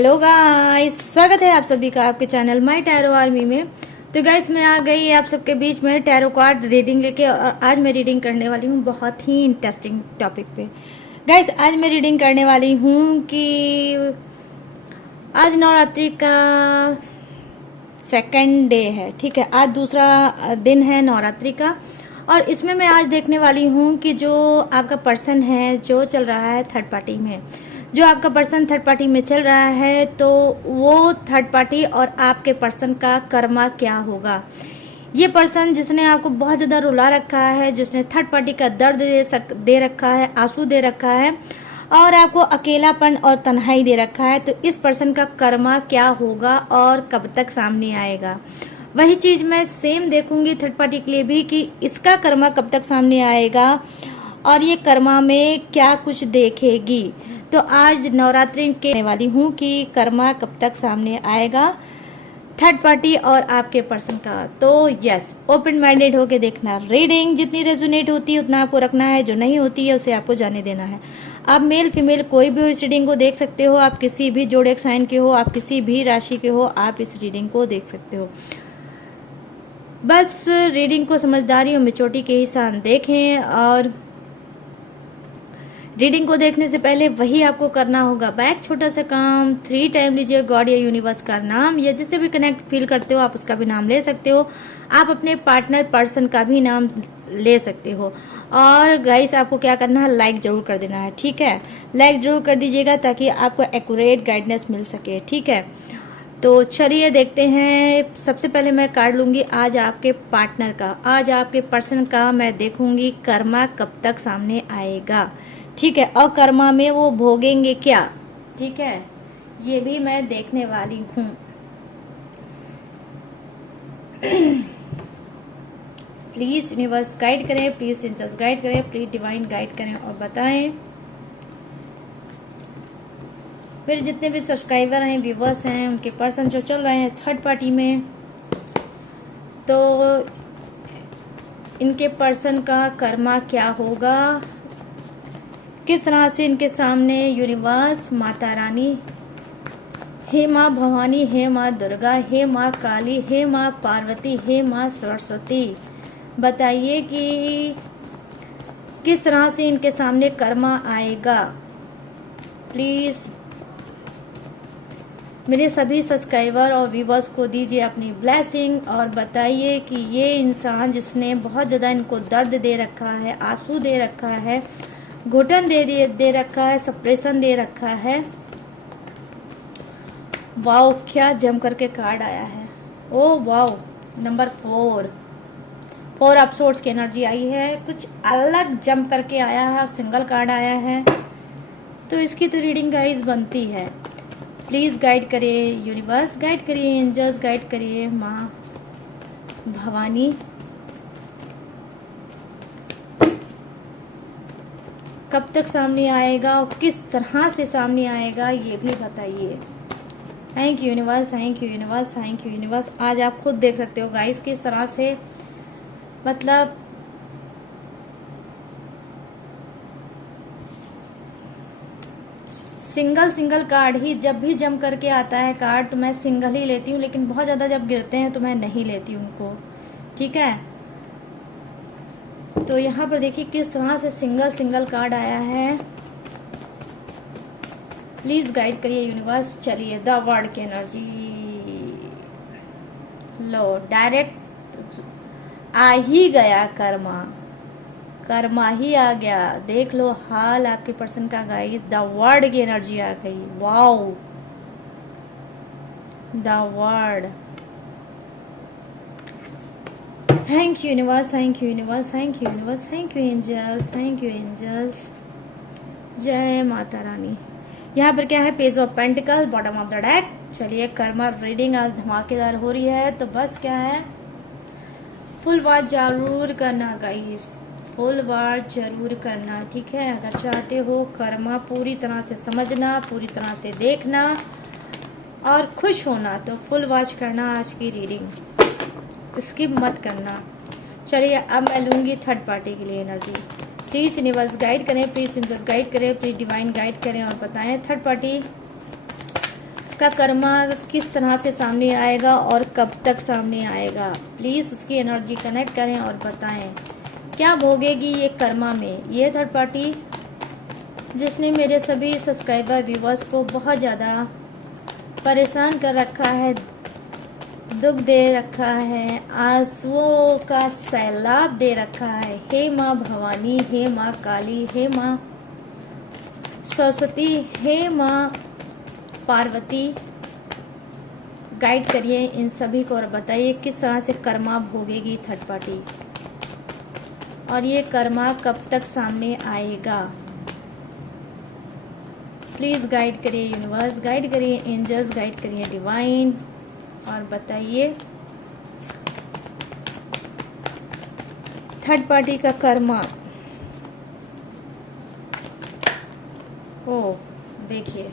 Hello guys, स्वागत है आप सभी का आपके चैनल माय टैरो आर्मी में। तो गाइस मैं आ गई आप सबके बीच में टैरो कार्ड रीडिंग लेके, और आज मैं रीडिंग करने वाली हूँ बहुत ही इंटरेस्टिंग टॉपिक पे। गाइस आज मैं रीडिंग करने वाली हूँ कि आज नवरात्रि का सेकंड डे है, ठीक है। आज दूसरा दिन है नवरात्रि का, और इसमें मैं आज देखने वाली हूँ कि जो आपका पर्सन है जो चल रहा है थर्ड पार्टी में, जो आपका पर्सन थर्ड पार्टी में चल रहा है, तो वो थर्ड पार्टी और आपके पर्सन का कर्मा क्या होगा। ये पर्सन जिसने आपको बहुत ज़्यादा रुला रखा है, जिसने थर्ड पार्टी का दर्द दे रखा है, आंसू दे रखा है, और आपको अकेलापन और तन्हाई दे रखा है, तो इस पर्सन का कर्मा क्या होगा और कब तक सामने आएगा। वही चीज़ मैं सेम देखूंगी थर्ड पार्टी के लिए भी कि इसका कर्मा कब तक सामने आएगा और ये कर्मा में क्या कुछ देखेगी। तो आज नवरात्रि के वाली हूँ कि कर्मा कब तक सामने आएगा थर्ड पार्टी और आपके पर्सन का। तो यस, ओपन माइंडेड होके देखना। रीडिंग जितनी रेजोनेट होती है उतना आपको रखना है, जो नहीं होती है उसे आपको जाने देना है। आप मेल फीमेल कोई भी इस रीडिंग को देख सकते हो, आप किसी भी जोड़े साइन के हो, आप किसी भी राशि के हो, आप इस रीडिंग को देख सकते हो। बस रीडिंग को समझदारी और मेचोटी के ही साथ देखें, और रीडिंग को देखने से पहले वही आपको करना होगा। बैक छोटा सा काम 3 टाइम लीजिए गॉड या यूनिवर्स का नाम, या जिससे भी कनेक्ट फील करते हो आप उसका भी नाम ले सकते हो। आप अपने पार्टनर पर्सन का भी नाम ले सकते हो। और गाइस आपको क्या करना है, लाइक जरूर कर देना है, ठीक है। लाइक जरूर कर दीजिएगा ताकि आपको एक्यूरेट गाइडेंस मिल सके, ठीक है। तो चलिए देखते हैं। सबसे पहले मैं कार्ड लूंगी आज आपके पार्टनर का, आज आपके पर्सन का मैं देखूंगी कर्मा कब तक सामने आएगा, ठीक है। और कर्मा में वो भोगेंगे क्या, ठीक है, ये भी मैं देखने वाली हूँ। प्लीज यूनिवर्स गाइड करें, प्लीज एंजल्स गाइड करें, प्लीज डिवाइन गाइड करें और बताएं। मेरे जितने भी सब्सक्राइबर हैं, व्यूवर्स हैं, उनके पर्सन जो चल रहे हैं थर्ड पार्टी में, तो इनके पर्सन का कर्मा क्या होगा, किस तरह से इनके सामने यूनिवर्स, माता रानी, हे माँ भवानी, हे माँ दुर्गा, हे माँ काली, हे माँ पार्वती, हे माँ सरस्वती, बताइए कि किस तरह से इनके सामने कर्मा आएगा। प्लीज मेरे सभी सब्सक्राइबर और व्यूवर्स को दीजिए अपनी ब्लेसिंग और बताइए कि ये इंसान जिसने बहुत ज़्यादा इनको दर्द दे रखा है, आंसू दे रखा है, घुटन दे रखा है, सप्रेशन दे रखा है। वाओ, क्या जम करके कार्ड आया है। Oh wow, number 4 of swords की एनर्जी आई है, कुछ अलग जम करके आया है, सिंगल कार्ड आया है, तो इसकी तो रीडिंग गाइस बनती है। प्लीज गाइड करिए यूनिवर्स, गाइड करिए एंजल्स, गाइड करिए माँ भवानी, कब तक सामने आएगा और किस तरह से सामने आएगा ये भी बताइए। Thank you universe, thank you universe, thank you universe. आज आप खुद देख सकते हो गाइस किस तरह से, मतलब सिंगल कार्ड ही जब भी जम करके आता है कार्ड, तो मैं सिंगल ही लेती हूँ, लेकिन बहुत ज़्यादा जब गिरते हैं तो मैं नहीं लेती उनको, ठीक है। तो यहाँ पर देखिए किस तरह से सिंगल कार्ड आया है। प्लीज गाइड करिए यूनिवर्स। चलिए द वर्ड की एनर्जी लो, डायरेक्ट आ ही गया कर्मा ही आ गया। देख लो हाल आपके पर्सन का गाइस, द वर्ड की एनर्जी आ गई। Wow, the word. Thank you universe, thank you universe, thank you universe, thank you angels, thank you angels. जय माता रानी। यहाँ पर क्या है, page of pentacle, bottom of the deck. चलिए कर्मा रीडिंग आज धमाकेदार हो रही है, तो बस क्या है, फुल वॉच जरूर करना गाइस, फुल वॉच जरूर करना, ठीक है। अगर चाहते हो कर्मा पूरी तरह से समझना, पूरी तरह से देखना और खुश होना, तो फुल वॉच करना आज की रीडिंग, स्किप मत करना। चलिए अब मैं लूंगी थर्ड पार्टी के लिए एनर्जी। प्लीज यूनिवर्स गाइड करें, प्लीज एंजल्स गाइड करें, प्लीज डिवाइन गाइड करें और बताएं थर्ड पार्टी आपका कर्मा किस तरह से सामने आएगा और कब तक सामने आएगा, प्लीज़ उसकी एनर्जी कनेक्ट करें और बताएं क्या भोगेगी ये कर्मा में ये थर्ड पार्टी, जिसने मेरे सभी सब्सक्राइबर व्यूवर्स को बहुत ज़्यादा परेशान कर रखा है, दुख दे रखा है, आंसुओं का सैलाब दे रखा है। हे माँ भवानी, हे माँ काली, हे माँ सरस्वती, हे माँ पार्वती, गाइड करिए इन सभी को और बताइए किस तरह से कर्मा भोगेगी थर्ड पार्टी और ये कर्मा कब तक सामने आएगा। प्लीज़ गाइड करिए यूनिवर्स, गाइड करिए एंजल्स, गाइड करिए डिवाइन और बताइए थर्ड पार्टी का कर्मा। ओ देखिए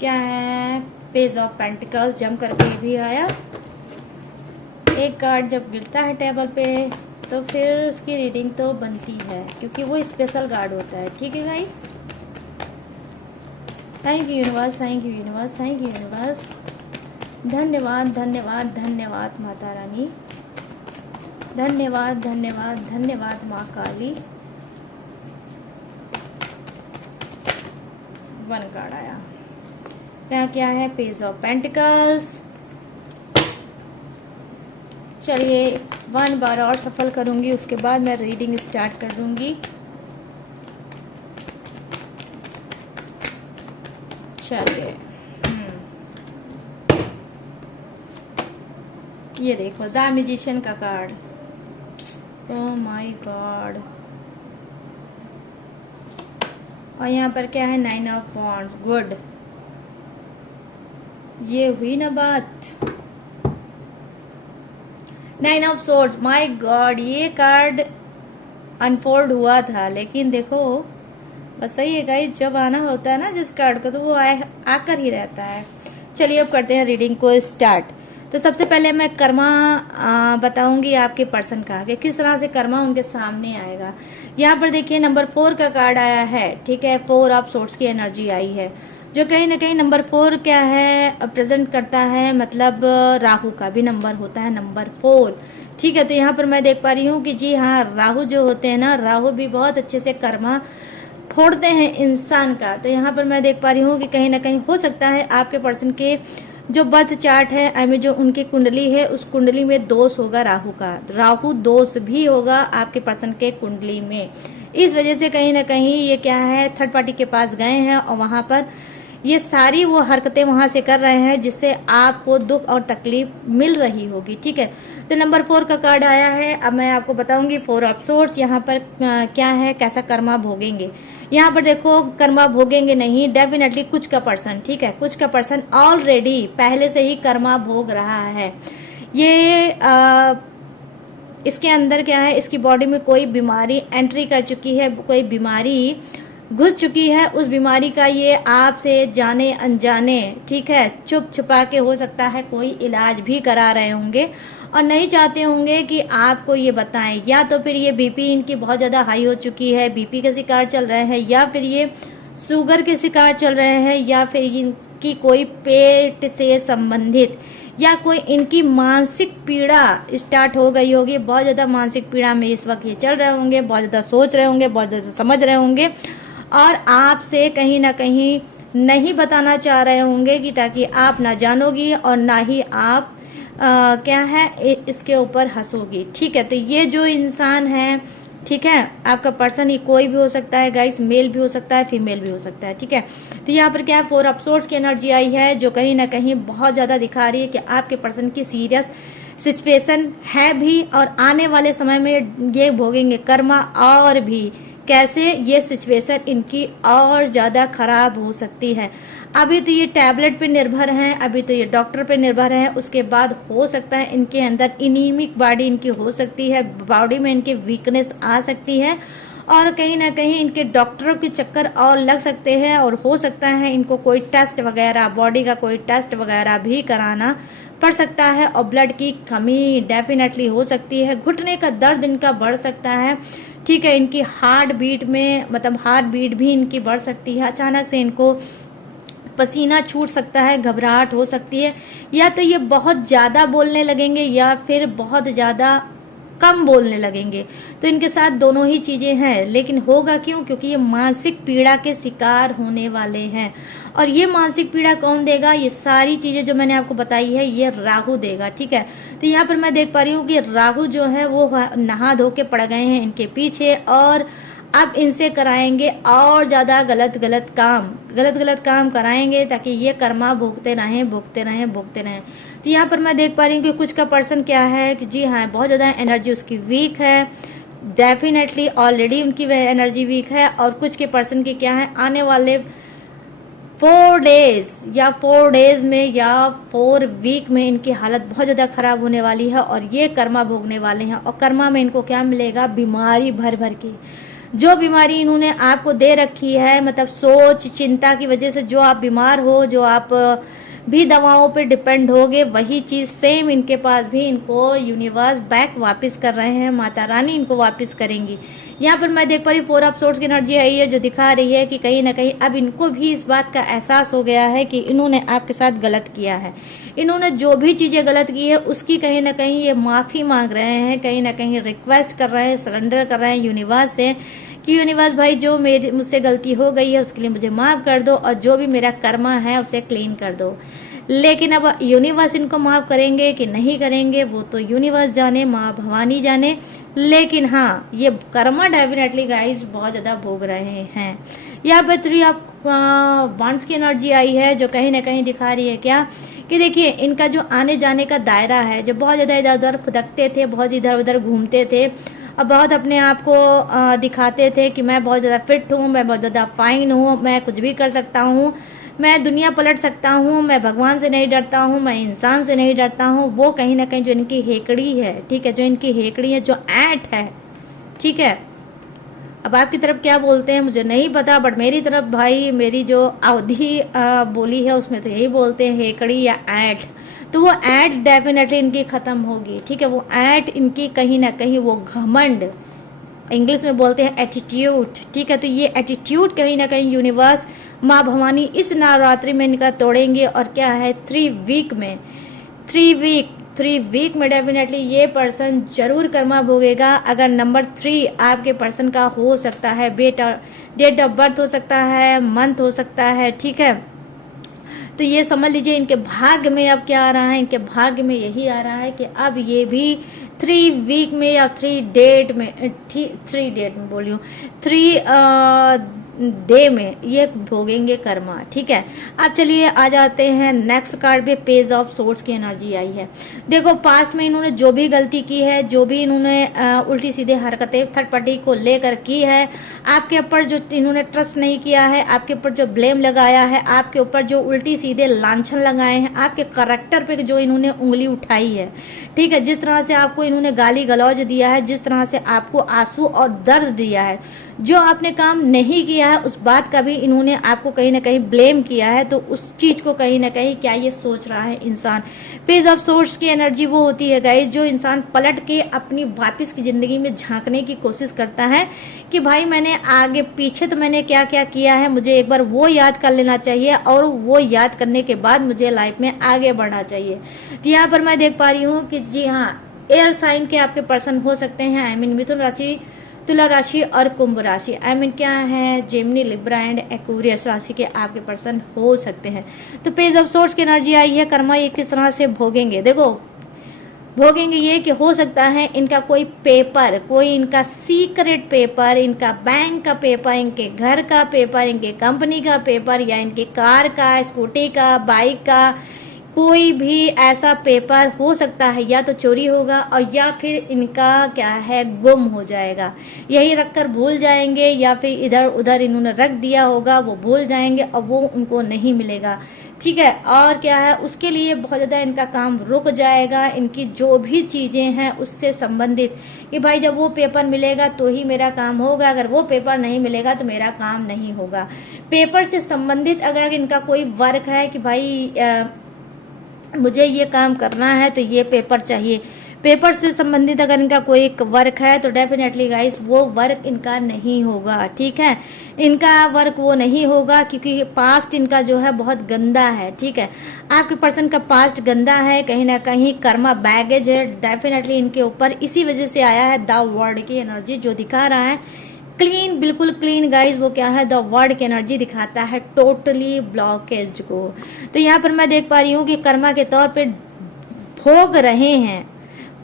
क्या है, पेज ऑफ पेंटिकल जम करके भी आया। एक कार्ड जब गिरता है टेबल पे तो फिर उसकी रीडिंग तो बनती है क्योंकि वो स्पेशल कार्ड होता है। ठीक है guys, thank you universe, thank you universe, thank you universe. धन्यवाद धन्यवाद धन्यवाद माता रानी, धन्यवाद धन्यवाद धन्यवाद माँ काली। वन कार्ड आया, यहाँ क्या है, पेज ऑफ पेंटिकल्स। चलिए 1 बार और सफल करूँगी, उसके बाद मैं रीडिंग स्टार्ट कर दूँगी। चलिए ये देखो द मैजिशियन का कार्ड। ओह माय गॉड, और यहाँ पर क्या है, 9 ऑफ वॉन्ड्स। गुड, ये हुई ना बात। 9 ऑफ सोर्ड्स, माय गॉड, ये कार्ड अनफोल्ड हुआ था लेकिन देखो बस वही है गाइस, जब आना होता है ना जिस कार्ड को तो वो आकर ही रहता है। चलिए अब करते हैं रीडिंग को स्टार्ट। तो सबसे पहले मैं कर्मा बताऊंगी आपके पर्सन का कि किस तरह से कर्मा उनके सामने आएगा। यहाँ पर देखिए नंबर 4 का कार्ड आया है। ठीक है, 4 ऑफ सोर्ड्स की एनर्जी आई है जो कहीं ना कहीं नंबर 4 क्या है प्रेजेंट करता है, मतलब राहु का भी नंबर होता है नंबर 4। ठीक है, तो यहाँ पर मैं देख पा रही हूँ कि जी हाँ, राहु जो होते हैं ना, राहु भी बहुत अच्छे से कर्मा फोड़ते हैं इंसान का। तो यहाँ पर मैं देख पा रही हूँ कि कहीं ना कहीं हो सकता है आपके पर्सन के जो बर्थ चार्ट है, आई मीन जो उनकी कुंडली है, उस कुंडली में दोष होगा राहु का, राहु दोष भी होगा आपके पर्सन के कुंडली में। इस वजह से कहीं ना कहीं ये क्या है, थर्ड पार्टी के पास गए हैं और वहां पर ये सारी वो हरकतें वहां से कर रहे हैं जिससे आपको दुख और तकलीफ मिल रही होगी। ठीक है, तो नंबर 4 का कार्ड आया है। अब मैं आपको बताऊंगी 4 ऑफ सोर्ड्स यहाँ पर क्या है, कैसा कर्मा भोगेंगे। यहाँ पर देखो कर्मा भोगेंगे नहीं, डेफिनेटली कुछ का पर्सन, ठीक है, कुछ का पर्सन ऑलरेडी पहले से ही कर्मा भोग रहा है। ये इसके अंदर क्या है, इसकी बॉडी में कोई बीमारी एंट्री कर चुकी है, कोई बीमारी घुस चुकी है। उस बीमारी का ये आपसे जाने अनजाने, ठीक है, छुप छुपा के हो सकता है कोई इलाज भी करा रहे होंगे और नहीं चाहते होंगे कि आपको ये बताएं। या तो फिर ये बीपी इनकी बहुत ज़्यादा हाई हो चुकी है, बीपी के शिकार चल रहे हैं, या फिर ये शुगर के शिकार चल रहे हैं, या फिर इनकी कोई पेट से संबंधित या कोई इनकी मानसिक पीड़ा स्टार्ट हो गई होगी। बहुत ज़्यादा मानसिक पीड़ा में इस वक्त ये चल रहे होंगे, बहुत ज़्यादा सोच रहे होंगे, बहुत ज़्यादा समझ रहे होंगे और आपसे कहीं ना कहीं नहीं बताना चाह रहे होंगे कि ताकि आप ना जानोगी और ना ही आप क्या है इसके ऊपर हंसोगी। ठीक है, तो ये जो इंसान है, ठीक है, आपका पर्सन ही कोई भी हो सकता है गाइस, मेल भी हो सकता है, फीमेल भी हो सकता है। ठीक है, तो यहाँ पर क्या है, 4 ऑफ सोर्ड्स की एनर्जी आई है जो कहीं ना कहीं बहुत ज़्यादा दिखा रही है कि आपके पर्सन की सीरियस सिचुएशन है भी और आने वाले समय में ये भोगेंगे कर्मा। और भी कैसे ये सिचुएशन इनकी और ज़्यादा खराब हो सकती है। अभी तो ये टैबलेट पे निर्भर हैं, अभी तो ये डॉक्टर पे निर्भर हैं, उसके बाद हो सकता है इनके अंदर इनीमिक बॉडी इनकी हो सकती है, बॉडी में इनकी वीकनेस आ सकती है और कहीं ना कहीं इनके डॉक्टरों के चक्कर और लग सकते हैं और हो सकता है इनको कोई टेस्ट वगैरह, बॉडी का कोई टेस्ट वगैरह भी कराना पड़ सकता है और ब्लड की कमी डेफिनेटली हो सकती है। घुटने का दर्द इनका बढ़ सकता है। ठीक है, इनकी हार्ट बीट में, मतलब हार्ट बीट भी इनकी बढ़ सकती है। अचानक से इनको पसीना छूट सकता है, घबराहट हो सकती है, या तो ये बहुत ज़्यादा बोलने लगेंगे या फिर बहुत ज़्यादा कम बोलने लगेंगे। तो इनके साथ दोनों ही चीज़ें हैं, लेकिन होगा क्यों? क्योंकि ये मानसिक पीड़ा के शिकार होने वाले हैं। और ये मानसिक पीड़ा कौन देगा? ये सारी चीज़ें जो मैंने आपको बताई है ये राहु देगा, ठीक है। तो यहाँ पर मैं देख पा रही हूँ कि राहु जो है वो नहा धो के पड़ गए हैं इनके पीछे, और अब इनसे कराएंगे और ज़्यादा गलत गलत काम कराएंगे, ताकि ये कर्मा भोगते रहें। तो यहाँ पर मैं देख पा रही हूँ कि कुछ का पर्सन क्या है कि जी हाँ, बहुत ज़्यादा एनर्जी उसकी वीक है, डेफिनेटली ऑलरेडी उनकी एनर्जी वीक है। और कुछ के पर्सन की क्या है, आने वाले 4 डेज में या 4 वीक में इनकी हालत बहुत ज़्यादा खराब होने वाली है, और ये कर्मा भोगने वाले हैं। और कर्मा में इनको क्या मिलेगा? बीमारी भर के। जो बीमारी इन्होंने आपको दे रखी है, मतलब सोच चिंता की वजह से जो आप बीमार हो, जो आप भी दवाओं पे डिपेंड होगे, वही चीज़ सेम इनके पास भी इनको यूनिवर्स बैक वापस कर रहे हैं, माता रानी इनको वापस करेंगी। यहाँ पर मैं देख पा रही हूँ 4 ऑफ सोर्ड्स की एनर्जी आई है, जो दिखा रही है कि कहीं ना कहीं अब इनको भी इस बात का एहसास हो गया है कि इन्होंने आपके साथ गलत किया है। इन्होंने जो भी चीज़ें गलत की है उसकी कहीं ना कहीं ये माफ़ी मांग रहे हैं, कहीं ना कहीं रिक्वेस्ट कर रहे हैं, सरेंडर कर रहे हैं यूनिवर्स से कि यूनिवर्स भाई, जो मुझसे गलती हो गई है उसके लिए मुझे माफ़ कर दो, और जो भी मेरा कर्मा है उसे क्लीन कर दो। लेकिन अब यूनिवर्स इनको माफ़ करेंगे कि नहीं करेंगे वो तो यूनिवर्स जाने, माँ भवानी जाने। लेकिन हाँ, ये कर्मा डेफिनेटली गाइस बहुत ज़्यादा भोग रहे हैं। यहाँ पर 3 ऑफ वांड्स की एनर्जी आई है, जो कहीं ना कहीं दिखा रही है क्या कि देखिए, इनका जो आने जाने का दायरा है, जो बहुत ज़्यादा इधर उधर फुदकते थे, बहुत इधर उधर घूमते थे, अब बहुत अपने आप को दिखाते थे कि मैं बहुत ज़्यादा फिट हूँ, मैं बहुत ज़्यादा फाइन हूँ, मैं कुछ भी कर सकता हूँ, मैं दुनिया पलट सकता हूँ, मैं भगवान से नहीं डरता हूँ, मैं इंसान से नहीं डरता हूँ। वो कहीं ना कहीं जो इनकी हेकड़ी है, ठीक है, जो इनकी हेकड़ी है, जो ऐंठ है, ठीक है। अब आपकी तरफ क्या बोलते हैं मुझे नहीं पता, बट मेरी तरफ भाई, मेरी जो अवधि बोली है उसमें तो यही बोलते हैं, हेकड़ी या ऐंठ। तो वो ऐंठ डेफिनेटली इनकी ख़त्म होगी, ठीक है। वो ऐंठ इनकी कहीं ना कहीं, वो घमंड, इंग्लिश में बोलते हैं एटीट्यूड, ठीक है। तो ये एटीट्यूड कहीं ना कहीं यूनिवर्स, माँ भवानी इस नवरात्रि में इनका तोड़ेंगे। और क्या है, 3 वीक में डेफिनेटली ये पर्सन जरूर कर्मा भोगेगा। अगर नंबर 3 आपके पर्सन का हो सकता है, डेट ऑफ बर्थ हो सकता है, मंथ हो सकता है, ठीक है। तो ये समझ लीजिए इनके भाग्य में अब क्या आ रहा है, इनके भाग्य में यही आ रहा है कि अब ये भी 3 वीक में या 3 डेट में बोली हूँ, 3 डे में ये भोगेंगे कर्मा, ठीक है। अब चलिए आ जाते हैं नेक्स्ट कार्ड पे। पेज ऑफ सोर्ड्स की एनर्जी आई है। देखो, पास्ट में इन्होंने जो भी गलती की है, जो भी इन्होंने उल्टी सीधे हरकतें थर्ड पार्टी को लेकर की है, आपके ऊपर जो इन्होंने ट्रस्ट नहीं किया है, आपके ऊपर जो ब्लेम लगाया है, आपके ऊपर जो उल्टी सीधे लांछन लगाए हैं, आपके करेक्टर पे जो इन्होंने उंगली उठाई है, ठीक है, जिस तरह से आपको इन्होंने गाली गलौज दिया है, जिस तरह से आपको आंसू और दर्द दिया है, जो आपने काम नहीं किया है उस बात का भी इन्होंने आपको कहीं ना कहीं ब्लेम किया है। तो उस चीज़ को कहीं ना कहीं क्या ये सोच रहा है इंसान। पेज ऑफ सोर्ड्स की एनर्जी वो होती है गाइस, जो इंसान पलट के अपनी वापस की ज़िंदगी में झांकने की कोशिश करता है कि भाई मैंने आगे पीछे तो मैंने क्या क्या किया है, मुझे एक बार वो याद कर लेना चाहिए, और वो याद करने के बाद मुझे लाइफ में आगे बढ़ना चाहिए। तो यहाँ पर मैं देख पा रही हूँ कि जी हाँ, एयर साइन के आपके पर्सन हो सकते हैं, आई मीन मिथुन राशि, तुला राशि और कुंभ राशि, आई मीन क्या है, जेमिनी, लिब्रा एंड एक्वेरियस राशि के आपके पर्सन हो सकते हैं। तो पेज ऑफ सोर्ड्स की एनर्जी आई है। कर्मा ये किस तरह से भोगेंगे, देखो भोगेंगे ये कि हो सकता है इनका कोई पेपर, कोई इनका सीक्रेट पेपर, इनका बैंक का पेपर, इनके घर का पेपर, इनके कंपनी का पेपर, या इनके कार का, स्कूटी का, बाइक का, कोई भी ऐसा पेपर हो सकता है, या तो चोरी होगा और या फिर इनका क्या है, गुम हो जाएगा। यही रखकर भूल जाएंगे, या फिर इधर उधर इन्होंने रख दिया होगा, वो भूल जाएंगे और वो उनको नहीं मिलेगा, ठीक है। और क्या है, उसके लिए बहुत ज़्यादा इनका काम रुक जाएगा। इनकी जो भी चीज़ें हैं उससे संबंधित कि भाई जब वो पेपर मिलेगा तो ही मेरा काम होगा, अगर वो पेपर नहीं मिलेगा तो मेरा काम नहीं होगा। पेपर से संबंधित अगर इनका कोई वर्क है कि भाई मुझे ये काम करना है तो ये पेपर चाहिए, पेपर से संबंधित अगर इनका कोई वर्क है तो डेफिनेटली गाइस वो वर्क इनका नहीं होगा, ठीक है। इनका वर्क वो नहीं होगा क्योंकि पास्ट इनका जो है बहुत गंदा है, ठीक है। आपके पर्सन का पास्ट गंदा है, कहीं ना कहीं कर्मा बैगेज है डेफिनेटली इनके ऊपर, इसी वजह से आया है द वर्ल्ड की एनर्जी जो दिखा रहा है क्लीन, बिल्कुल क्लीन गाइस। वो क्या है, द वर्ल्ड की एनर्जी दिखाता है टोटली ब्लॉकेज्ड को। तो यहाँ पर मैं देख पा रही हूँ कि कर्मा के तौर पे भोग रहे हैं,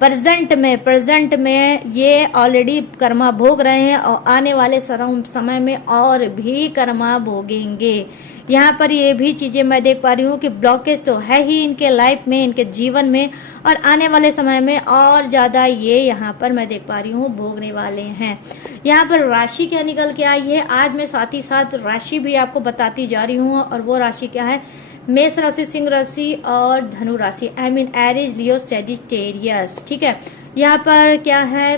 प्रेजेंट में ये ऑलरेडी कर्मा भोग रहे हैं और आने वाले समय में और भी कर्मा भोगेंगे। यहाँ पर ये भी चीजें मैं देख पा रही हूँ कि ब्लॉकेज तो है ही इनके लाइफ में, इनके जीवन में, और आने वाले समय में और ज्यादा ये यहाँ पर मैं देख पा रही हूँ भोगने वाले हैं। यहाँ पर राशि क्या निकल के आई है, आज मैं साथ ही साथ राशि भी आपको बताती जा रही हूँ, और वो राशि क्या है, मेष राशि, सिंह राशि और धनु राशि, I mean Aries, Leo, Sagittarius, ठीक है। यहाँ पर क्या है,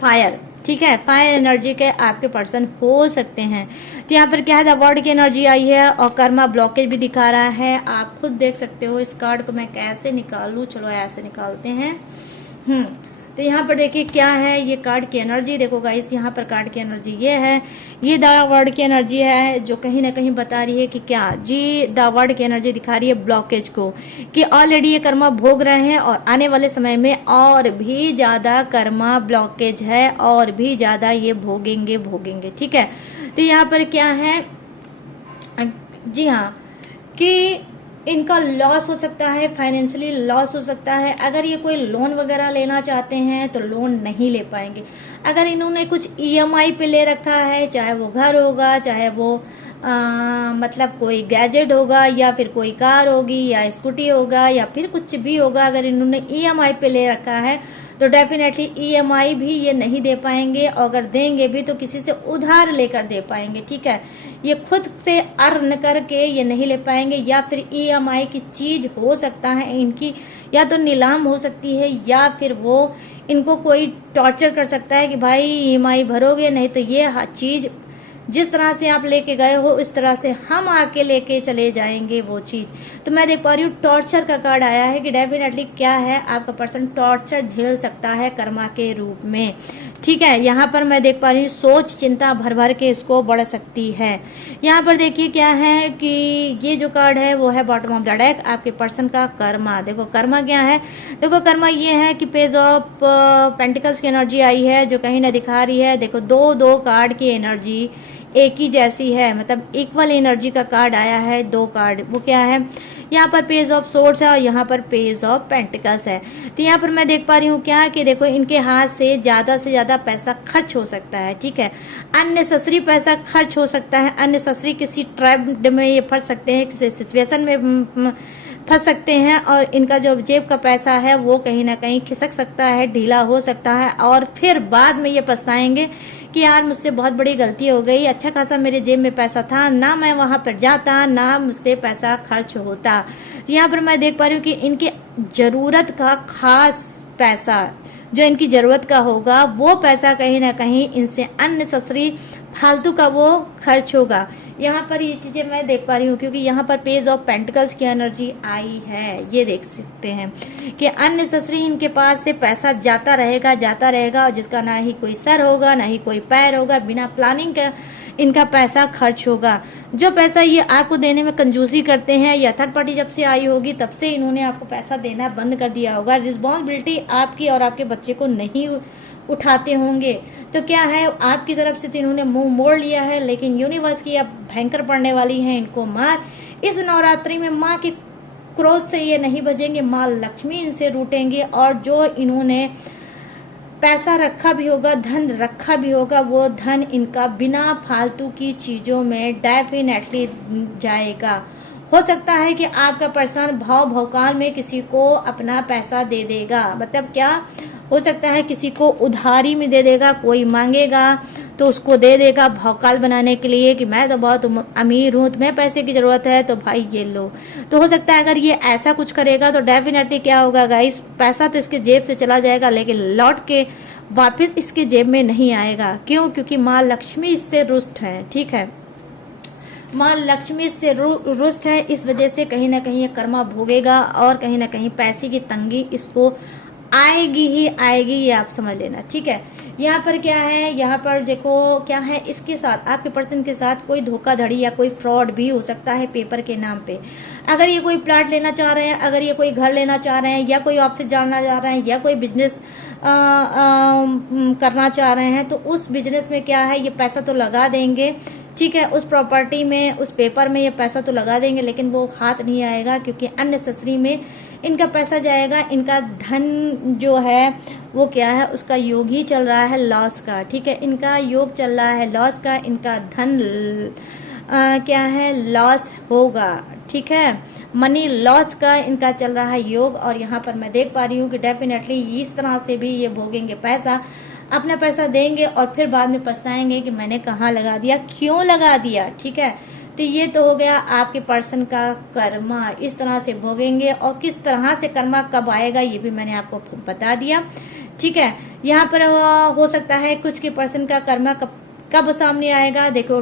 फायर, ठीक है, फायर एनर्जी के आपके पर्सन हो सकते हैं। तो यहाँ पर क्या है, द वर्ल्ड की एनर्जी आई है और कर्मा ब्लॉकेज भी दिखा रहा है, आप खुद देख सकते हो। इस कार्ड को मैं कैसे निकालूं, चलो ऐसे निकालते हैं। तो यहाँ पर देखिए क्या है ये कार्ड की एनर्जी, देखो गाइस यहाँ पर कार्ड की एनर्जी ये है, ये द वर्ल्ड की एनर्जी है जो कहीं ना कहीं बता रही है कि क्या जी, द वर्ल्ड की एनर्जी दिखा रही है ब्लॉकेज को, कि ऑलरेडी ये कर्मा भोग रहे हैं और आने वाले समय में और भी ज्यादा कर्मा ब्लॉकेज है और भी ज्यादा ये भोगेंगे, ठीक है। तो यहाँ पर क्या है, जी हाँ, कि इनका लॉस हो सकता है, फाइनेंशियली लॉस हो सकता है। अगर ये कोई लोन वगैरह लेना चाहते हैं तो लोन नहीं ले पाएंगे। अगर इन्होंने कुछ ईएमआई पे ले रखा है, चाहे वो घर होगा, चाहे वो मतलब कोई गैजेट होगा, या फिर कोई कार होगी, या स्कूटी होगा, या फिर कुछ भी होगा, अगर इन्होंने ईएमआई पे ले रखा है तो डेफिनेटली ईएमआई भी ये नहीं दे पाएंगे, और अगर देंगे भी तो किसी से उधार लेकर दे पाएंगे, ठीक है। ये खुद से अर्न करके ये नहीं ले पाएंगे, या फिर ईएमआई की चीज हो सकता है इनकी या तो नीलाम हो सकती है, या फिर वो इनको कोई टॉर्चर कर सकता है कि भाई ईएमआई भरोगे, नहीं तो ये चीज जिस तरह से आप लेके गए हो इस तरह से हम आके लेके चले जाएंगे वो चीज। तो मैं देख पा रही हूँ टॉर्चर का कार्ड आया है कि डेफिनेटली क्या है, आपका पर्सन टॉर्चर झेल सकता है कर्मा के रूप में, ठीक है। यहाँ पर मैं देख पा रही हूँ सोच चिंता भर भर के इसको बढ़ सकती है। यहाँ पर देखिए क्या है कि ये जो कार्ड है वो है बॉटम ऑफ द डेक, आपके पर्सन का कर्मा। देखो कर्मा क्या है, देखो कर्मा ये है कि पेज ऑफ पेंटिकल्स की एनर्जी आई है जो कहीं ना दिखा रही है, देखो दो कार्ड की एनर्जी एक ही जैसी है, मतलब इक्वल एनर्जी का कार्ड आया है, दो कार्ड। वो क्या है, यहाँ पर पेज ऑफ सोर्ड्स है और यहाँ पर पेज ऑफ पेंटिकल्स है। तो यहाँ पर मैं देख पा रही हूँ क्या कि देखो इनके हाथ से ज्यादा पैसा खर्च हो सकता है, ठीक है। अननेसेसरी पैसा खर्च हो सकता है, अननेसेसरी किसी ट्रैप में ये फंस सकते हैं, किसी सिचुएशन में फंस सकते हैं, और इनका जो जेब का पैसा है वो कहीं ना कहीं खिसक सकता है, ढीला हो सकता है, और फिर बाद में ये पछताएंगे कि यार मुझसे बहुत बड़ी गलती हो गई, अच्छा खासा मेरे जेब में पैसा था, ना मैं वहां पर जाता, ना मुझसे पैसा खर्च होता। तो यहाँ पर मैं देख पा रही हूँ कि इनकी जरूरत का खास पैसा जो इनकी जरूरत का होगा वो पैसा कहीं ना कहीं इनसे अननेसेसरी फालतू का वो खर्च होगा। यहाँ पर ये चीजें मैं देख पा रही हूँ क्योंकि यहाँ पर पेज ऑफ पेंटिकल्स की एनर्जी आई है, ये देख सकते हैं कि अननेसेसरी इनके पास से पैसा जाता रहेगा और जिसका ना ही कोई सर होगा ना ही कोई पैर होगा, बिना प्लानिंग के इनका पैसा खर्च होगा। जो पैसा ये आपको देने में कंजूसी करते हैं, या थर्ड पार्टी जब से आई होगी तब से इन्होंने आपको पैसा देना बंद कर दिया होगा, रिस्पॉन्सिबिलिटी आपकी और आपके बच्चे को नहीं उठाते होंगे। तो क्या है, आपकी तरफ से तो इन्होंने मुंह मोड़ लिया है, लेकिन यूनिवर्स की अब भयंकर पड़ने वाली है इनको मार। इस नवरात्रि में माँ के क्रोध से ये नहीं बचेंगे, माँ लक्ष्मी इनसे रूठेंगे, और जो इन्होंने पैसा रखा भी होगा, धन रखा भी होगा, वो धन इनका बिना फालतू की चीजों में डेफिनेटली जाएगा। हो सकता है कि आपका पर्सन भाव भौकाल में किसी को अपना पैसा दे देगा, मतलब क्या हो सकता है किसी को उधारी में दे देगा, कोई मांगेगा तो उसको दे देगा भौकाल बनाने के लिए कि मैं तो बहुत अमीर हूँ, तुम्हें पैसे की जरूरत है तो भाई ये लो। तो हो सकता है अगर ये ऐसा कुछ करेगा तो डेफिनेटली क्या होगा गाइस, पैसा तो इसके जेब से चला जाएगा लेकिन लौट के वापस इसके जेब में नहीं आएगा। क्यों? क्योंकि माँ लक्ष्मी इससे रुष्ट है, ठीक है, माँ लक्ष्मी से रुष्ट है, इस वजह से कहीं ना कहीं ये कर्मा भोगेगा और कहीं ना कहीं पैसे की तंगी इसको आएगी ही आएगी, ये आप समझ लेना, ठीक है। यहाँ पर क्या है, यहाँ पर देखो क्या है, इसके साथ आपके पर्सन के साथ कोई धोखाधड़ी या कोई फ्रॉड भी हो सकता है पेपर के नाम पे। अगर ये कोई प्लाट लेना चाह रहे हैं, अगर ये कोई घर लेना चाह रहे हैं, या कोई ऑफिस जाना चाह रहे हैं, या कोई बिजनेस करना चाह रहे हैं, तो उस बिजनेस में क्या है, ये पैसा तो लगा देंगे, ठीक है, उस प्रॉपर्टी में, उस पेपर में ये पैसा तो लगा देंगे, लेकिन वो हाथ नहीं आएगा, क्योंकि अननेसेसरी में इनका पैसा जाएगा। इनका धन जो है वो क्या है, उसका योग ही चल रहा है लॉस का, ठीक है, इनका योग चल रहा है लॉस का, इनका धन क्या है, लॉस होगा, ठीक है, मनी लॉस का इनका चल रहा है योग। और यहाँ पर मैं देख पा रही हूँ कि डेफिनेटली इस तरह से भी ये भोगेंगे पैसा, अपना पैसा देंगे और फिर बाद में पछताएंगे कि मैंने कहाँ लगा दिया, क्यों लगा दिया, ठीक है। तो ये तो हो गया आपके पर्सन का कर्मा, इस तरह से भोगेंगे, और किस तरह से कर्मा कब आएगा ये भी मैंने आपको बता दिया, ठीक है। यहाँ पर हो सकता है कुछ के पर्सन का कर्मा कब सामने आएगा, देखो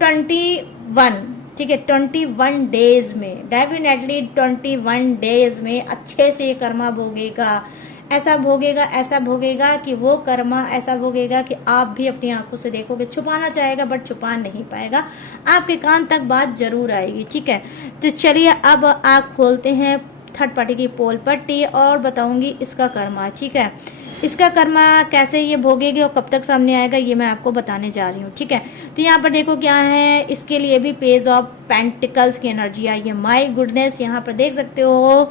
21, ठीक है, 21 डेज में, डेफिनेटली 21 डेज में अच्छे से कर्मा भोगेगा, ऐसा भोगेगा कि वो कर्मा ऐसा भोगेगा कि आप भी अपनी आंखों से देखोगे। छुपाना चाहेगा बट छुपा नहीं पाएगा, आपके कान तक बात जरूर आएगी, ठीक है। तो चलिए अब आँख खोलते हैं थर्ड पार्टी की पोल पट्टी और बताऊंगी इसका कर्मा, ठीक है। इसका कर्मा कैसे ये भोगेगी और कब तक सामने आएगा ये मैं आपको बताने जा रही हूँ, ठीक है। तो यहाँ पर देखो क्या है, इसके लिए भी पेज ऑफ पेंटिकल्स की एनर्जी आई है। माय गुडनेस, यहाँ पर देख सकते हो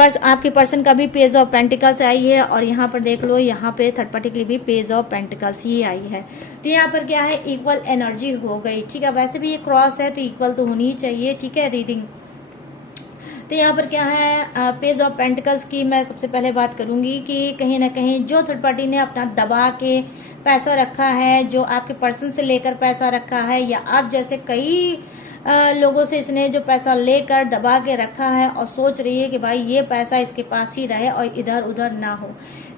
आपके पर्सन का भी पेज ऑफ पेंटिकल्स आई है, और यहाँ पर देख लो यहाँ पे थर्ड पार्टी के लिए भी पेज ऑफ पेंटिकल्स ही आई है। तो यहाँ पर क्या है, इक्वल एनर्जी हो गई, ठीक है। वैसे भी ये क्रॉस है तो इक्वल तो होनी ही चाहिए, ठीक है, रीडिंग। तो यहाँ पर क्या है, पेज ऑफ पेंटिकल्स की मैं सबसे पहले बात करूंगी कि कहीं ना कहीं जो थर्ड पार्टी ने अपना दबा के पैसा रखा है, जो आपके पर्सन से लेकर पैसा रखा है, या आप जैसे कई लोगों से इसने जो पैसा लेकर दबा के रखा है और सोच रही है कि भाई ये पैसा इसके पास ही रहे और इधर उधर ना हो,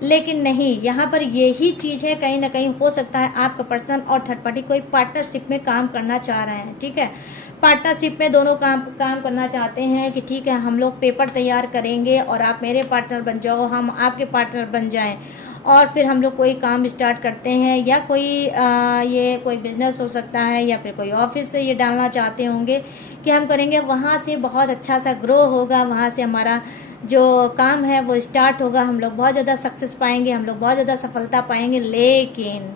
लेकिन नहीं, यहाँ पर यही चीज़ है, कहीं ना कहीं हो सकता है आपका पर्सन और थर्ड पार्टी कोई पार्टनरशिप में काम करना चाह रहे हैं, ठीक है। पार्टनरशिप में दोनों काम करना चाहते हैं कि ठीक है हम लोग पेपर तैयार करेंगे और आप मेरे पार्टनर बन जाओ, हम आपके पार्टनर बन जाएं, और फिर हम लोग कोई काम स्टार्ट करते हैं, या कोई ये कोई बिजनेस हो सकता है, या फिर कोई ऑफिस से ये डालना चाहते होंगे कि हम करेंगे, वहाँ से बहुत अच्छा सा ग्रो होगा, वहाँ से हमारा जो काम है वो स्टार्ट होगा, हम लोग बहुत ज़्यादा सक्सेस पाएंगे, हम लोग बहुत ज़्यादा सफलता पाएंगे। लेकिन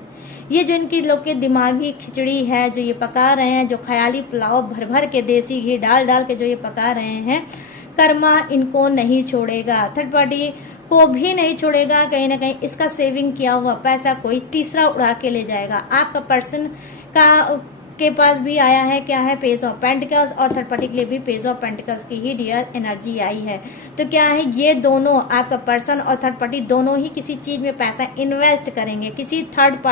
ये जो इनकी लोग के दिमागी खिचड़ी है जो ये पका रहे हैं, जो ख्याली पुलाव भर भर के देसी घी डाल डाल के जो ये पका रहे हैं, कर्मा इनको नहीं छोड़ेगा, थर्ड पार्टी को भी नहीं छोड़ेगा। कहीं ना कहीं इसका सेविंग किया हुआ पैसा कोई तीसरा उड़ा के ले जाएगा। आपका पर्सन के पास भी आया है क्या है, पेज ऑफ पेंटिकल्स, और थर्ड पार्टी के लिए भी पेज ऑफ पेंटिकल्स की ही डियर एनर्जी आई है। तो क्या है, ये दोनों आपका पर्सन और थर्ड पार्टी दोनों ही किसी चीज में पैसा इन्वेस्ट करेंगे, किसी थर्ड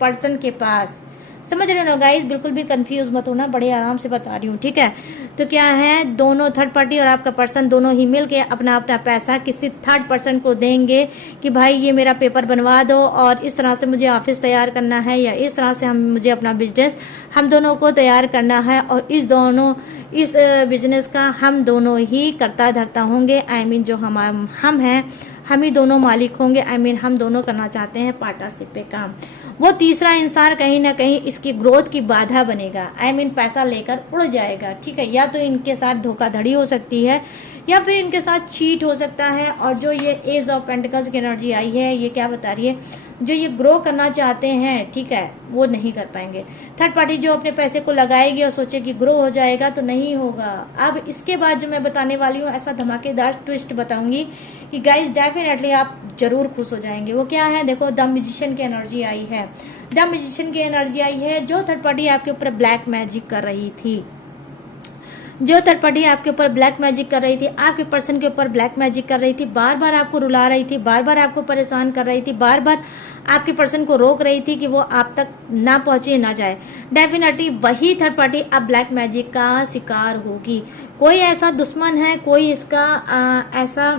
पर्सन के पास। समझ रहे हो ना गाइस, बिल्कुल भी कंफ्यूज मत होना, बड़े आराम से बता रही हूँ, ठीक है। तो क्या है, दोनों थर्ड पार्टी और आपका पर्सन दोनों ही मिलके अपना अपना पैसा किसी थर्ड पर्सन को देंगे कि भाई ये मेरा पेपर बनवा दो, और इस तरह से मुझे ऑफिस तैयार करना है, या इस तरह से मुझे अपना बिजनेस हम दोनों को तैयार करना है, और इस बिजनेस का हम दोनों ही करता धरता होंगे। आई मीन जो हम हैं, हम ही दोनों मालिक होंगे। आई मीन हम दोनों करना चाहते हैं पार्टनरशिप पे काम। वो तीसरा इंसान कहीं ना कहीं इसकी ग्रोथ की बाधा बनेगा। आई मीन पैसा लेकर उड़ जाएगा, ठीक है। या तो इनके साथ धोखाधड़ी हो सकती है, या फिर इनके साथ चीट हो सकता है। और जो ये एज ऑफ पेंटिकल्स की एनर्जी आई है, ये क्या बता रही है, जो ये ग्रो करना चाहते हैं, ठीक है, वो नहीं कर पाएंगे। थर्ड पार्टी जो अपने पैसे को लगाएगी और सोचे कि ग्रो हो जाएगा, तो नहीं होगा। अब इसके बाद जो मैं बताने वाली हूँ, ऐसा धमाकेदार ट्विस्ट बताऊंगी कि गाइस डेफिनेटली आप जरूर खुश हो जाएंगे। वो क्या है, देखो द म्यूजिशियन की एनर्जी आई है। द म्यूजिशियन की एनर्जी आई है, जो थर्ड पार्टी आपके ऊपर ब्लैक मैजिक कर रही थी, जो थर्ड पार्टी आपके ऊपर ब्लैक मैजिक कर रही थी, आपके पर्सन के ऊपर ब्लैक मैजिक कर रही थी, बार बार आपको रुला रही थी, बार बार आपको परेशान कर रही थी, बार बार आपके पर्सन को रोक रही थी कि वो आप तक ना पहुंचे ना जाए, डेफिनेटली वही थर्ड पार्टी अब ब्लैक मैजिक का शिकार होगी। कोई ऐसा दुश्मन है, कोई इसका ऐसा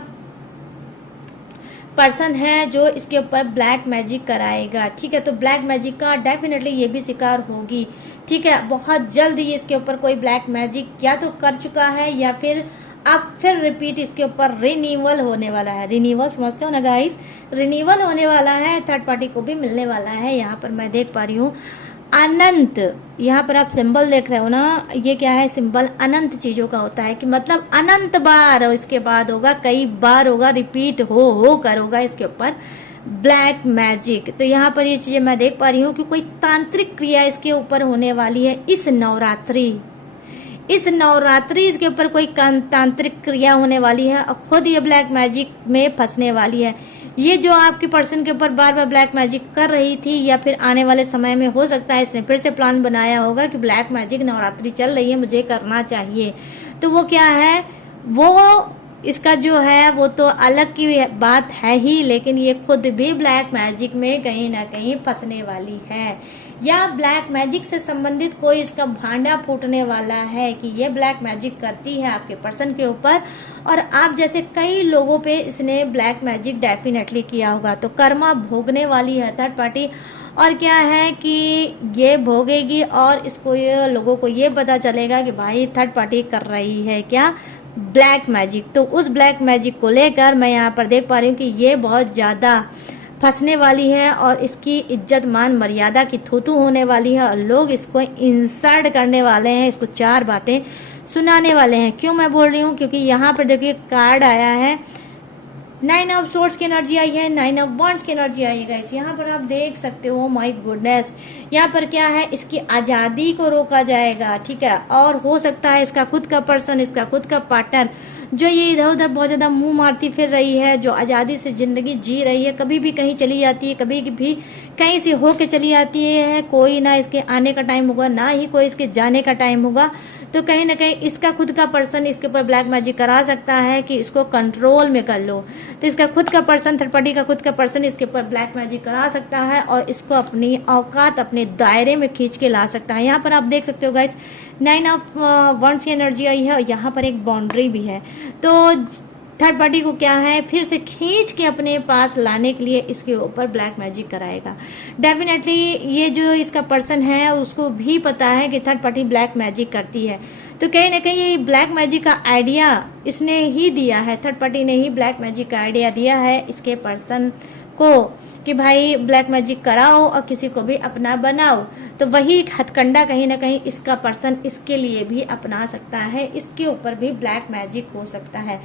पर्सन है जो इसके ऊपर ब्लैक मैजिक कराएगा, ठीक है। तो ब्लैक मैजिक का डेफिनेटली ये भी शिकार होगी, ठीक है। बहुत जल्द ये इसके ऊपर कोई ब्लैक मैजिक या तो कर चुका है, या फिर अब फिर रिपीट इसके ऊपर रिन्यूअल होने वाला है। रिन्यूअल समझते हो ना गाइस, रिन्यूअल होने वाला है, थर्ड पार्टी को भी मिलने वाला है। यहाँ पर मैं देख पा रही हूँ अनंत, यहाँ पर आप सिंबल देख रहे हो ना, ये क्या है सिंबल, अनंत चीजों का होता है कि मतलब अनंत बार इसके बाद होगा, कई बार होगा, रिपीट हो कर होगा इसके ऊपर ब्लैक मैजिक। तो यहाँ पर ये चीजें मैं देख पा रही हूँ कि कोई तांत्रिक क्रिया इसके ऊपर होने वाली है इस नवरात्रि इसके ऊपर कोई तांत्रिक क्रिया होने वाली है और खुद ये ब्लैक मैजिक में फंसने वाली है। ये जो आपके पर्सन के ऊपर बार बार ब्लैक मैजिक कर रही थी या फिर आने वाले समय में हो सकता है इसने फिर से प्लान बनाया होगा कि ब्लैक मैजिक नवरात्रि चल रही है मुझे करना चाहिए, तो वो क्या है, वो इसका जो है वो तो अलग की बात है ही, लेकिन ये खुद भी ब्लैक मैजिक में कहीं ना कहीं फंसने वाली है या ब्लैक मैजिक से संबंधित कोई इसका भांडा फूटने वाला है कि ये ब्लैक मैजिक करती है आपके पर्सन के ऊपर और आप जैसे कई लोगों पे इसने ब्लैक मैजिक डेफिनेटली किया होगा। तो कर्मा भोगने वाली है थर्ड पार्टी और क्या है कि ये भोगेगी और इसको ये लोगों को ये पता चलेगा कि भाई थर्ड पार्टी कर रही है क्या ब्लैक मैजिक। तो उस ब्लैक मैजिक को लेकर मैं यहाँ पर देख पा रही हूँ कि ये बहुत ज़्यादा फंसने वाली है और इसकी इज्जत मान मर्यादा की थूथू होने वाली है और लोग इसको इंसल्ट करने वाले हैं, इसको चार बातें सुनाने वाले हैं। क्यों मैं बोल रही हूँ, क्योंकि यहाँ पर देखिए कार्ड आया है, 9 ऑफ सोर्ड्स की एनर्जी आई है, 9 ऑफ वॉन्ड्स की एनर्जी आई है गाइस। यहाँ पर आप देख सकते हो, माय गुडनेस, यहाँ पर क्या है, इसकी आज़ादी को रोका जाएगा, ठीक है। और हो सकता है इसका खुद का पर्सन, इसका खुद का पार्टनर जो ये इधर उधर बहुत ज़्यादा मुंह मारती फिर रही है, जो आज़ादी से ज़िंदगी जी रही है, कभी भी कहीं चली जाती है, कभी भी कहीं से होके चली जाती है, कोई ना इसके आने का टाइम होगा ना ही कोई इसके जाने का टाइम होगा। तो कहीं ना कहीं इसका खुद का पर्सन इसके ऊपर ब्लैक मैजिक करा सकता है कि इसको कंट्रोल में कर लो। तो इसका खुद का पर्सन, थर्ड पार्टी का खुद का पर्सन इसके ऊपर ब्लैक मैजिक करा सकता है और इसको अपनी औकात अपने दायरे में खींच के ला सकता है। यहाँ पर आप देख सकते हो गाइस, 9 ऑफ वॉन्ड्स की एनर्जी आई है और यहाँ पर एक बाउंड्री भी है। तो थर्ड पार्टी को क्या है, फिर से खींच के अपने पास लाने के लिए इसके ऊपर ब्लैक मैजिक कराएगा। डेफिनेटली ये जो इसका पर्सन है उसको भी पता है कि थर्ड पार्टी ब्लैक मैजिक करती है, तो कहीं ना कहीं ये ब्लैक मैजिक का आइडिया इसने ही दिया है, थर्ड पार्टी ने ही ब्लैक मैजिक का आइडिया दिया है इसके पर्सन को कि भाई ब्लैक मैजिक कराओ और किसी को भी अपना बनाओ। तो वही हथकंडा कहीं ना कहीं इसका पर्सन इसके लिए भी अपना सकता है, इसके ऊपर भी ब्लैक मैजिक हो सकता है।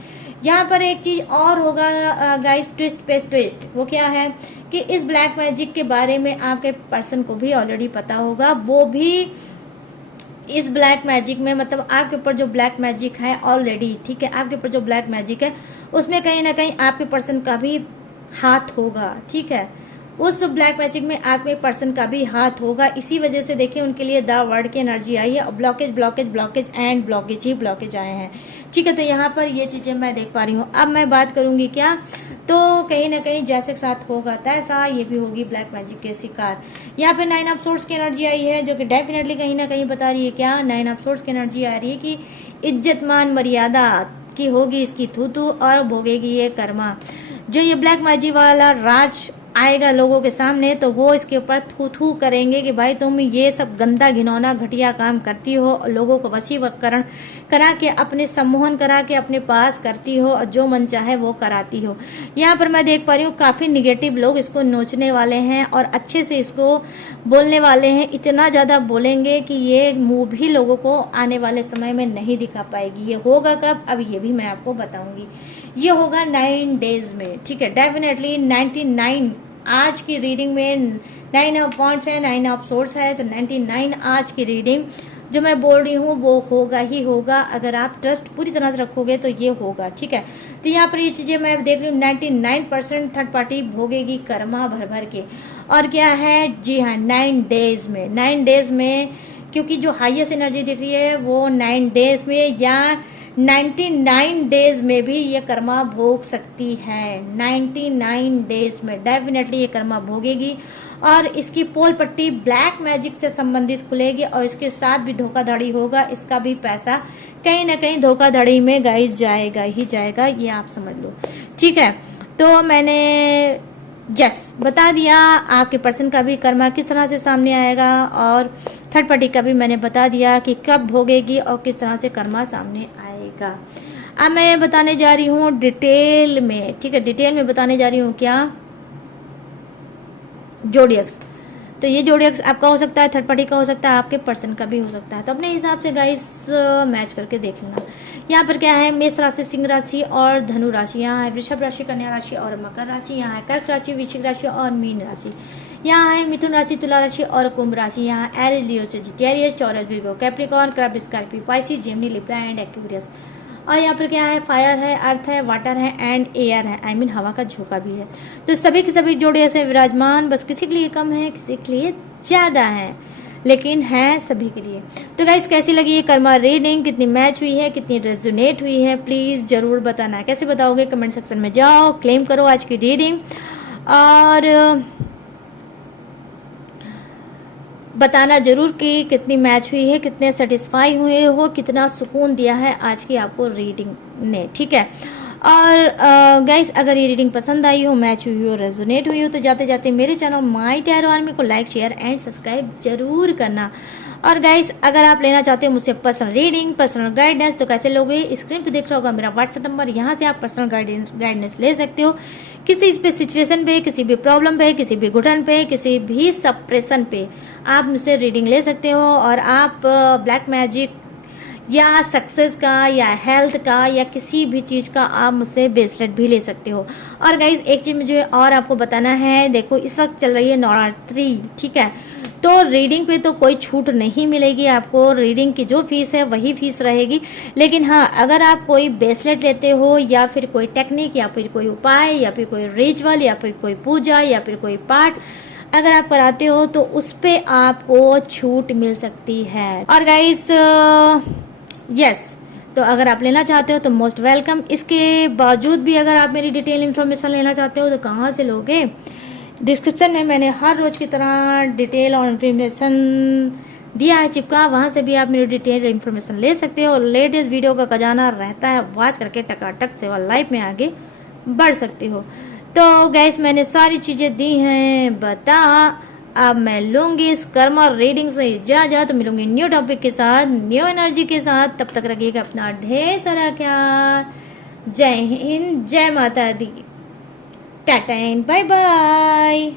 यहाँ पर एक चीज और होगा गाइस, ट्विस्ट पे ट्विस्ट, वो क्या है कि इस ब्लैक मैजिक के बारे में आपके पर्सन को भी ऑलरेडी पता होगा, वो भी इस ब्लैक मैजिक में, मतलब आपके ऊपर जो ब्लैक मैजिक है ऑलरेडी, ठीक है, आपके ऊपर जो ब्लैक मैजिक है उसमें कहीं ना कहीं आपके पर्सन का भी हाथ होगा, ठीक है, उस ब्लैक मैजिक में आपके पर्सन का भी हाथ होगा। इसी वजह से देखिए उनके लिए द वर्ड की एनर्जी आई है और blockage blockage blockage and blockage he blockage आए हैं, ठीक है। तो यहाँ पर ये चीजें मैं देख पा रही हूँ। अब मैं बात करूंगी क्या, तो कहीं ना कहीं जैसे साथ होगा तैसा ये भी होगी ब्लैक मैजिक के शिकार। यहाँ पे 9 ऑफ सोर्ड्स की एनर्जी आई है जो कि डेफिनेटली कहीं ना कहीं बता रही है क्या, 9 ऑफ सोर्ड्स की एनर्जी आ रही है कि इज्जत मान मर्यादा की होगी इसकी थूथू और भोगेगी ये कर्मा। जो ये ब्लैक मैजिक वाला राज आएगा लोगों के सामने तो वो इसके ऊपर थू थू करेंगे कि भाई तुम ये सब गंदा घिनौना घटिया काम करती हो और लोगों को वशीकरण करा के अपने सम्मोहन करा के अपने पास करती हो और जो मन चाहे वो कराती हो। यहाँ पर मैं देख पा रही हूँ काफ़ी निगेटिव लोग इसको नोचने वाले हैं और अच्छे से इसको बोलने वाले हैं, इतना ज़्यादा बोलेंगे कि ये मुँह भी लोगों को आने वाले समय में नहीं दिखा पाएगी। ये होगा कब, अब ये भी मैं आपको बताऊंगी। ये होगा 9 डेज में, ठीक है। डेफिनेटली 99 आज की रीडिंग में 9 ऑफ वॉन्ड्स है, 9 ऑफ सोर्ड्स है, तो 99 आज की रीडिंग जो मैं बोल रही हूँ वो होगा ही होगा। अगर आप ट्रस्ट पूरी तरह से रखोगे तो ये होगा, ठीक है। तो यहाँ पर ये चीज़ें मैं देख रही हूँ, 99% थर्ड पार्टी भोगेगी कर्मा भर भर के। और क्या है, जी हाँ, 9 डेज में, 9 डेज में, क्योंकि जो हाईएस्ट एनर्जी दिख रही है वो 9 डेज में या 99 डेज में भी ये कर्मा भोग सकती है। 99 डेज में डेफिनेटली ये कर्मा भोगेगी और इसकी पोल पट्टी ब्लैक मैजिक से संबंधित खुलेगी और इसके साथ भी धोखाधड़ी होगा। इसका भी पैसा कहीं ना कहीं धोखाधड़ी में गाइस जाएगा ही जाएगा, ये आप समझ लो, ठीक है। तो मैंने यस बता दिया, आपके पर्सन का भी कर्मा किस तरह से सामने आएगा और थर्ड पार्टी का भी मैंने बता दिया कि कब भोगेगी और किस तरह से कर्मा सामने आएगा। का। अब मैं बताने जा रही हूँ डिटेल में, ठीक है, डिटेल में बताने जा रही हूँ क्या, जोडियक्स। तो ये जोडियक्स आपका हो सकता है, थर्ड पार्टी का हो सकता है, आपके पर्सन का भी हो सकता है। तो अपने हिसाब से गाइस मैच करके देख लेना। यहाँ पर क्या है, मेष राशि, सिंह राशि और धनु राशि। यहाँ है वृषभ राशि, कन्या राशि और मकर राशि। यहाँ है कर्क राशि, वृश्चिक राशि और मीन राशि। यहाँ है मिथुन राशि, तुला राशि और कुंभ राशि। यहाँ Aries, Leo, Sagittarius, Taurus, Virgo, Capricorn, crab, Scorpio, Pisces, Gemini, Libra and Aquarius. और यहाँ पर क्या है, फायर है, अर्थ है, वाटर है एंड एयर है, आई मीन हवा का झोंका भी है। तो सभी के सभी जोड़े ऐसे विराजमान, बस किसी के लिए कम है, किसी के लिए ज़्यादा है, लेकिन है सभी के लिए। तो गाइस कैसी लगी ये कर्मा रीडिंग, कितनी मैच हुई है, कितनी रेजोनेट हुई है, प्लीज़ ज़रूर बताना। कैसे बताओगे, कमेंट सेक्शन में जाओ, क्लेम करो आज की रीडिंग और बताना जरूर कि कितनी मैच हुई है, कितने सेटिस्फाई हुए हो, कितना सुकून दिया है आज की आपको रीडिंग ने, ठीक है। और गाइस अगर ये रीडिंग पसंद आई हो, मैच हुई हो, रेजोनेट हुई हो, तो जाते जाते मेरे चैनल माय टैरो आर्मी को लाइक, शेयर एंड सब्सक्राइब जरूर करना। और गाइस अगर आप लेना चाहते हो मुझसे पर्सनल रीडिंग, पर्सनल गाइडेंस, तो कैसे लोगे, स्क्रीन पे दिख रहा होगा मेरा व्हाट्सएप नंबर, यहाँ से आप पर्सनल गाइडेंस ले सकते हो। किसी भी सिचुएशन पे, किसी भी प्रॉब्लम पे, किसी भी घुटन पे, किसी भी सप्रेशन पे आप मुझसे रीडिंग ले सकते हो। और आप ब्लैक मैजिक या सक्सेस का या हेल्थ का या किसी भी चीज़ का आप मुझसे ब्रेसलेट भी ले सकते हो। और गाइज एक चीज़ मुझे और आपको बताना है, देखो इस वक्त चल रही है नवरात्रि, ठीक है, तो रीडिंग पे तो कोई छूट नहीं मिलेगी आपको, रीडिंग की जो फीस है वही फीस रहेगी। लेकिन हाँ, अगर आप कोई ब्रेसलेट लेते हो या फिर कोई टेक्निक या फिर कोई उपाय या फिर कोई रिचुअल या फिर कोई पूजा या फिर कोई पाठ अगर आप कराते हो तो उस पे आपको छूट मिल सकती है। और गाइस यस, तो अगर आप लेना चाहते हो तो मोस्ट वेलकम। इसके बावजूद भी अगर आप मेरी डिटेल इन्फॉर्मेशन लेना चाहते हो तो कहाँ से लोगे, डिस्क्रिप्शन में मैंने हर रोज की तरह डिटेल और इन्फॉर्मेशन दिया है चिपका, वहाँ से भी आप मेरी डिटेल इन्फॉर्मेशन ले सकते हो। और लेटेस्ट वीडियो का खजाना रहता है, वॉच करके टकाटक से और लाइफ में आगे बढ़ सकते हो। तो गैस मैंने सारी चीज़ें दी हैं बता, अब मैं लूँगी इस कर्मा रीडिंग से इजाज़त, मिलूंगी न्यू टॉपिक के साथ, न्यू एनर्जी के साथ। तब तक रखिएगा अपना ढेर सारा ख्याल। जय हिंद, जय माता दी, टाटा एंड बाय बाय।